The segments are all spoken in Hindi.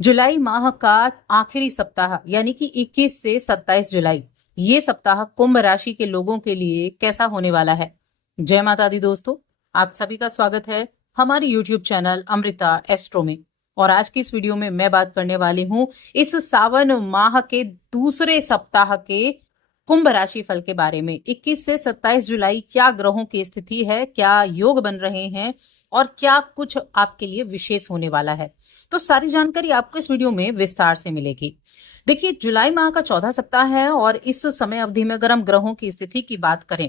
जुलाई माह का आखिरी सप्ताह यानी कि 21 से 27 जुलाई, ये सप्ताह कुंभ राशि के लोगों के लिए कैसा होने वाला है। जय माता दी दोस्तों, आप सभी का स्वागत है हमारे YouTube चैनल अमृता एस्ट्रो में। और आज की इस वीडियो में मैं बात करने वाली हूँ इस सावन माह के दूसरे सप्ताह के कुंभ राशि फल के बारे में। 21 से 27 जुलाई क्या ग्रहों की स्थिति है, क्या योग बन रहे हैं और क्या कुछ आपके लिए विशेष होने वाला है, तो सारी जानकारी आपको इस वीडियो में विस्तार से मिलेगी। देखिए, जुलाई माह का चौथा सप्ताह है और इस समय अवधि में अगर हम ग्रहों की स्थिति की बात करें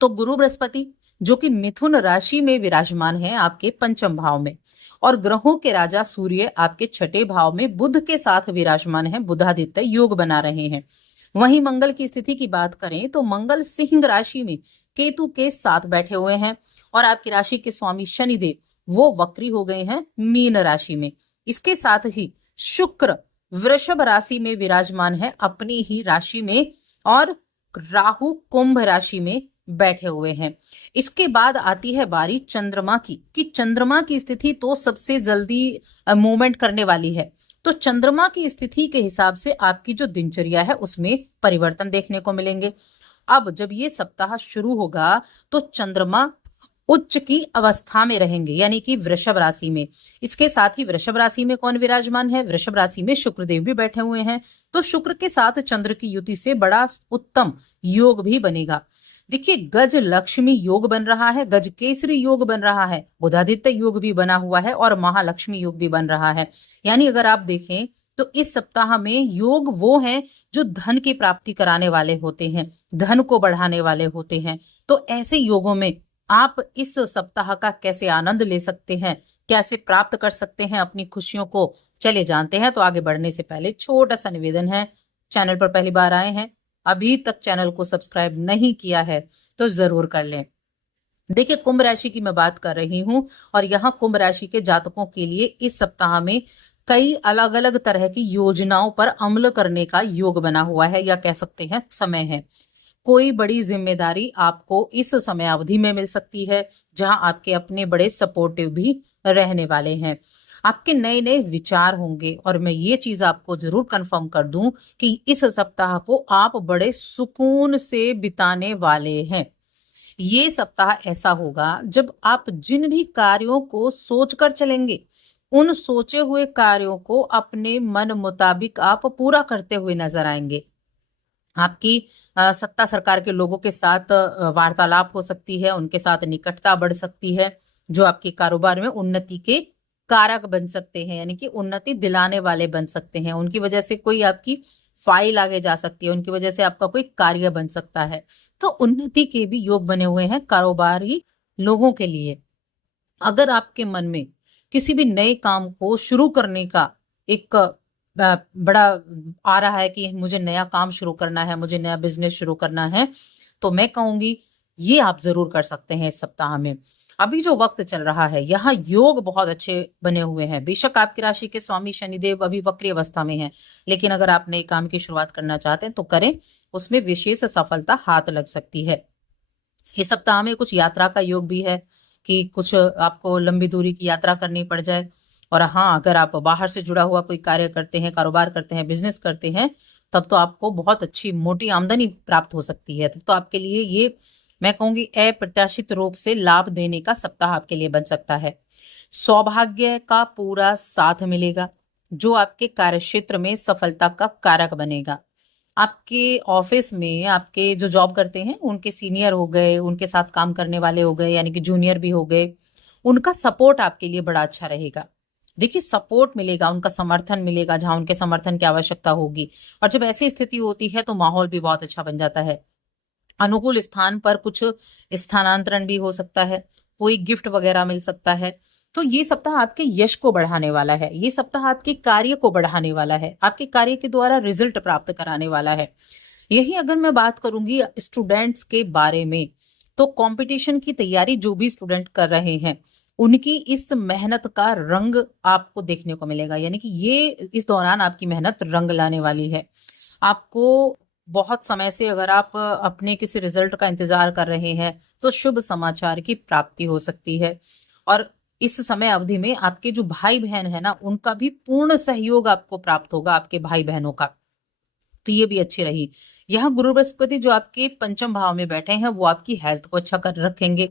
तो गुरु बृहस्पति जो कि मिथुन राशि में विराजमान है आपके पंचम भाव में, और ग्रहों के राजा सूर्य आपके छठे भाव में बुध के साथ विराजमान है, बुधादित्य योग बना रहे हैं। वहीं मंगल की स्थिति की बात करें तो मंगल सिंह राशि में केतु के साथ बैठे हुए हैं और आपकी राशि के स्वामी शनिदेव वो वक्री हो गए हैं मीन राशि में। इसके साथ ही शुक्र वृषभ राशि में विराजमान है अपनी ही राशि में, और राहु कुंभ राशि में बैठे हुए हैं। इसके बाद आती है बारी चंद्रमा की, कि चंद्रमा की स्थिति तो सबसे जल्दी मूवमेंट करने वाली है। तो चंद्रमा की स्थिति के हिसाब से आपकी जो दिनचर्या है उसमें परिवर्तन देखने को मिलेंगे। अब जब ये सप्ताह शुरू होगा तो चंद्रमा उच्च की अवस्था में रहेंगे यानी कि वृषभ राशि में। इसके साथ ही वृषभ राशि में कौन विराजमान है, वृषभ राशि में शुक्रदेव भी बैठे हुए हैं। तो शुक्र के साथ चंद्र की युति से बड़ा उत्तम योग भी बनेगा। देखिए, गज लक्ष्मी योग बन रहा है, गज केसरी योग बन रहा है, बुधादित्य योग भी बना हुआ है और महालक्ष्मी योग भी बन रहा है। यानी अगर आप देखें तो इस सप्ताह में योग वो हैं जो धन की प्राप्ति कराने वाले होते हैं, धन को बढ़ाने वाले होते हैं। तो ऐसे योगों में आप इस सप्ताह का कैसे आनंद ले सकते हैं, कैसे प्राप्त कर सकते हैं अपनी खुशियों को, चले जानते हैं। तो आगे बढ़ने से पहले छोटा सा निवेदन है, चैनल पर पहली बार आए हैं, अभी तक चैनल को सब्सक्राइब नहीं किया है तो जरूर कर लें। देखिए, कुंभ राशि की मैं बात कर रही हूं और यहाँ कुंभ राशि के जातकों के लिए इस सप्ताह में कई अलग अलग तरह की योजनाओं पर अमल करने का योग बना हुआ है, या कह सकते हैं समय है। कोई बड़ी जिम्मेदारी आपको इस समय अवधि में मिल सकती है जहां आपके अपने बड़े सपोर्टिव भी रहने वाले हैं। आपके नए नए विचार होंगे और मैं ये चीज आपको जरूर कंफर्म कर दूं कि इस सप्ताह को आप बड़े सुकून से बिताने वाले हैं। ये सप्ताह ऐसा होगा जब आप जिन भी कार्यों को सोचकर चलेंगे उन सोचे हुए कार्यों को अपने मन मुताबिक आप पूरा करते हुए नजर आएंगे। आपकी सत्ता सरकार के लोगों के साथ वार्तालाप हो सकती है, उनके साथ निकटता बढ़ सकती है, जो आपके कारोबार में उन्नति के कारक बन सकते हैं, यानी कि उन्नति दिलाने वाले बन सकते हैं। उनकी वजह से कोई आपकी फाइल आगे जा सकती है, उनकी वजह से आपका कोई कार्य बन सकता है। तो उन्नति के भी योग बने हुए हैं कारोबारी लोगों के लिए। अगर आपके मन में किसी भी नए काम को शुरू करने का एक बड़ा आ रहा है कि मुझे नया काम शुरू करना है, मुझे नया बिजनेस शुरू करना है, तो मैं कहूंगी ये आप जरूर कर सकते हैं इस सप्ताह में। अभी जो वक्त चल रहा है यहाँ योग बहुत अच्छे बने हुए हैं। बेशक आपकी राशि के स्वामी शनिदेव अभी वक्री अवस्था में हैं, लेकिन अगर आप नए काम की शुरुआत करना चाहते हैं तो करें, उसमें विशेष सफलता हाथ लग सकती है। इस सप्ताह में कुछ यात्रा का योग भी है कि कुछ आपको लंबी दूरी की यात्रा करनी पड़ जाए। और हाँ, अगर आप बाहर से जुड़ा हुआ कोई कार्य करते हैं, कारोबार करते हैं, बिजनेस करते हैं, तब तो आपको बहुत अच्छी मोटी आमदनी प्राप्त हो सकती है। तो आपके लिए ये मैं कहूंगी अप्रत्याशित रूप से लाभ देने का सप्ताह आपके लिए बन सकता है। सौभाग्य का पूरा साथ मिलेगा जो आपके कार्यक्षेत्र में सफलता का कारक बनेगा। आपके ऑफिस में आपके जो जॉब करते हैं उनके सीनियर हो गए, उनके साथ काम करने वाले हो गए, यानी कि जूनियर भी हो गए, उनका सपोर्ट आपके लिए बड़ा अच्छा रहेगा। देखिए, सपोर्ट मिलेगा, उनका समर्थन मिलेगा जहां उनके समर्थन की आवश्यकता होगी। और जब ऐसी स्थिति होती है तो माहौल भी बहुत अच्छा बन जाता है। अनुकूल स्थान पर कुछ स्थानांतरण भी हो सकता है, कोई गिफ्ट वगैरह मिल सकता है। तो ये सप्ताह आपके यश को बढ़ाने वाला है, ये सप्ताह आपके कार्य को बढ़ाने वाला है, आपके कार्य के द्वारा रिजल्ट प्राप्त कराने वाला है। यही अगर मैं बात करूंगी स्टूडेंट्स के बारे में, तो कंपटीशन की तैयारी जो भी स्टूडेंट कर रहे हैं उनकी इस मेहनत का रंग आपको देखने को मिलेगा, यानी कि ये इस दौरान आपकी मेहनत रंग लाने वाली है। आपको बहुत समय से अगर आप अपने किसी रिजल्ट का इंतजार कर रहे हैं तो शुभ समाचार की प्राप्ति हो सकती है। और इस समय अवधि में आपके जो भाई बहन है ना, उनका भी पूर्ण सहयोग आपको प्राप्त होगा, आपके भाई बहनों का। तो ये भी अच्छी रही। यहाँ गुरु बृहस्पति जो आपके पंचम भाव में बैठे हैं, वो आपकी हेल्थ को अच्छा कर रखेंगे।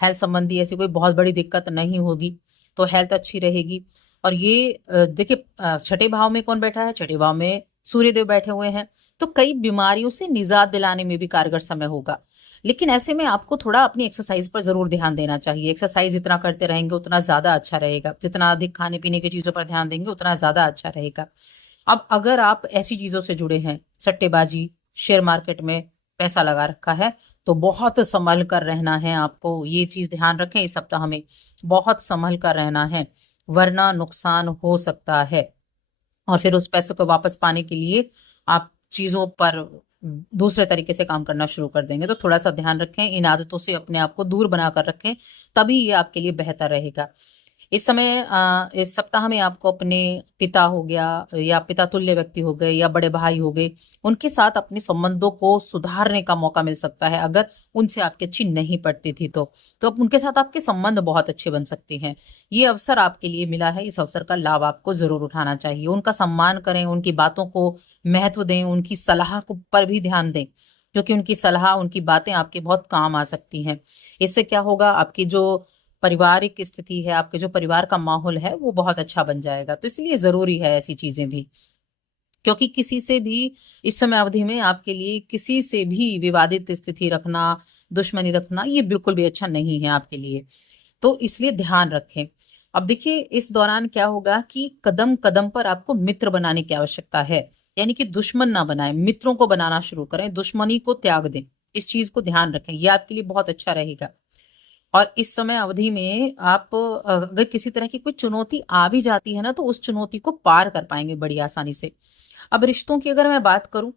हेल्थ संबंधी ऐसी कोई बहुत बड़ी दिक्कत नहीं होगी, तो हेल्थ अच्छी रहेगी। और ये देखिए, छठे भाव में कौन बैठा है? छठे भाव में सूर्यदेव बैठे हुए हैं, तो कई बीमारियों से निजात दिलाने में भी कारगर समय होगा। लेकिन ऐसे में आपको थोड़ा अपनी एक्सरसाइज पर जरूर ध्यान देना चाहिए। एक्सरसाइज जितना करते रहेंगे उतना ज्यादा अच्छा रहेगा, जितना अधिक खाने पीने की चीजों पर ध्यान देंगे उतना ज्यादा अच्छा रहेगा। अब अगर आप ऐसी चीजों से जुड़े हैं, सट्टेबाजी, शेयर मार्केट में पैसा लगा रखा है, तो बहुत संभल कर रहना है आपको। ये चीज ध्यान रखें, इस सप्ताह में बहुत संभल कर रहना है, वरना नुकसान हो सकता है। और फिर उस पैसे को वापस पाने के लिए आप चीजों पर दूसरे तरीके से काम करना शुरू कर देंगे। तो थोड़ा सा ध्यान रखें, इन आदतों से अपने आप को दूर बनाकर रखें, तभी ये आपके लिए बेहतर रहेगा। इस समय इस सप्ताह में आपको अपने पिता हो गया, या पिता तुल्य व्यक्ति हो गए, या बड़े भाई हो गए, उनके साथ अपने संबंधों को सुधारने का मौका मिल सकता है। अगर उनसे आपकी अच्छी नहीं पड़ती थी तो अब उनके साथ आपके संबंध बहुत अच्छे बन सकते हैं। ये अवसर आपके लिए मिला है, इस अवसर का लाभ आपको जरूर उठाना चाहिए। उनका सम्मान करें, उनकी बातों को महत्व दें, उनकी सलाह को पर भी ध्यान दें, क्योंकि उनकी सलाह, उनकी बातें आपके बहुत काम आ सकती हैं। इससे क्या होगा, आपकी जो पारिवारिक स्थिति है, आपके जो परिवार का माहौल है, वो बहुत अच्छा बन जाएगा। तो इसलिए जरूरी है ऐसी चीजें भी, क्योंकि किसी से भी इस समय अवधि में आपके लिए किसी से भी विवादित स्थिति रखना, दुश्मनी रखना, ये बिल्कुल भी अच्छा नहीं है आपके लिए। तो इसलिए ध्यान रखें। अब देखिए, इस दौरान क्या होगा कि कदम कदम पर आपको मित्र बनाने की आवश्यकता है। यानी कि दुश्मन ना बनाएं, मित्रों को बनाना शुरू करें, दुश्मनी को त्याग दें। इस चीज को ध्यान रखें, ये आपके लिए बहुत अच्छा रहेगा। और इस समय अवधि में आप अगर किसी तरह की कोई चुनौती आ भी जाती है ना, तो उस चुनौती को पार कर पाएंगे बड़ी आसानी से। अब रिश्तों की अगर मैं बात करूं,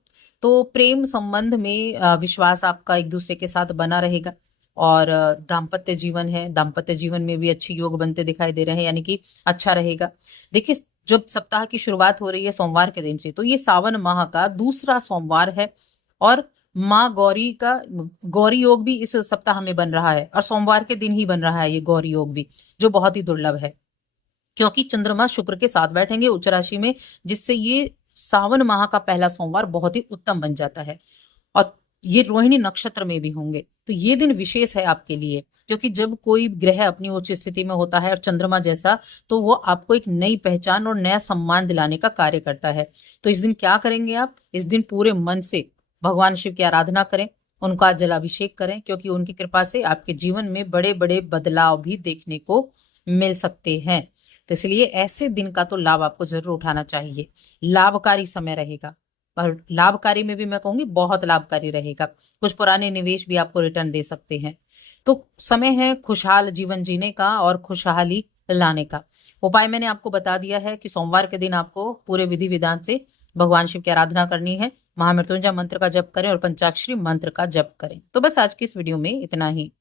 तो प्रेम संबंध में विश्वास आपका एक दूसरे के साथ बना रहेगा। और दाम्पत्य जीवन है, दाम्पत्य जीवन में भी अच्छे योग बनते दिखाई दे रहे हैं, यानी कि अच्छा रहेगा। देखिए, जब सप्ताह की शुरुआत हो रही है सोमवार के दिन से, तो ये सावन माह का दूसरा सोमवार है। और माँ गौरी का गौरी योग भी इस सप्ताह में बन रहा है, और सोमवार के दिन ही बन रहा है ये गौरी योग भी, जो बहुत ही दुर्लभ है, क्योंकि चंद्रमा शुक्र के साथ बैठेंगे उच्च राशि में, जिससे ये सावन माह का पहला सोमवार बहुत ही उत्तम बन जाता है। और ये रोहिणी नक्षत्र में भी होंगे, तो ये दिन विशेष है आपके लिए, क्योंकि जब कोई ग्रह अपनी उच्च स्थिति में होता है और चंद्रमा जैसा, तो वो आपको एक नई पहचान और नया सम्मान दिलाने का कार्य करता है। तो इस दिन क्या करेंगे आप? इस दिन पूरे मन से भगवान शिव की आराधना करें, उनका जलाभिषेक करें, क्योंकि उनकी कृपा से आपके जीवन में बड़े बड़े बदलाव भी देखने को मिल सकते हैं। तो इसलिए ऐसे दिन का तो लाभ आपको जरूर उठाना चाहिए। लाभकारी समय रहेगा, और लाभकारी में भी मैं कहूंगी बहुत लाभकारी रहेगा। कुछ पुराने निवेश भी आपको रिटर्न दे सकते हैं। तो समय है खुशहाल जीवन जीने का और खुशहाली लाने का। उपाय मैंने आपको बता दिया है कि सोमवार के दिन आपको पूरे विधि विधान से भगवान शिव की आराधना करनी है, महामृत्युंजय मंत्र का जप करें और पंचाक्षरी मंत्र का जप करें। तो बस आज की इस वीडियो में इतना ही।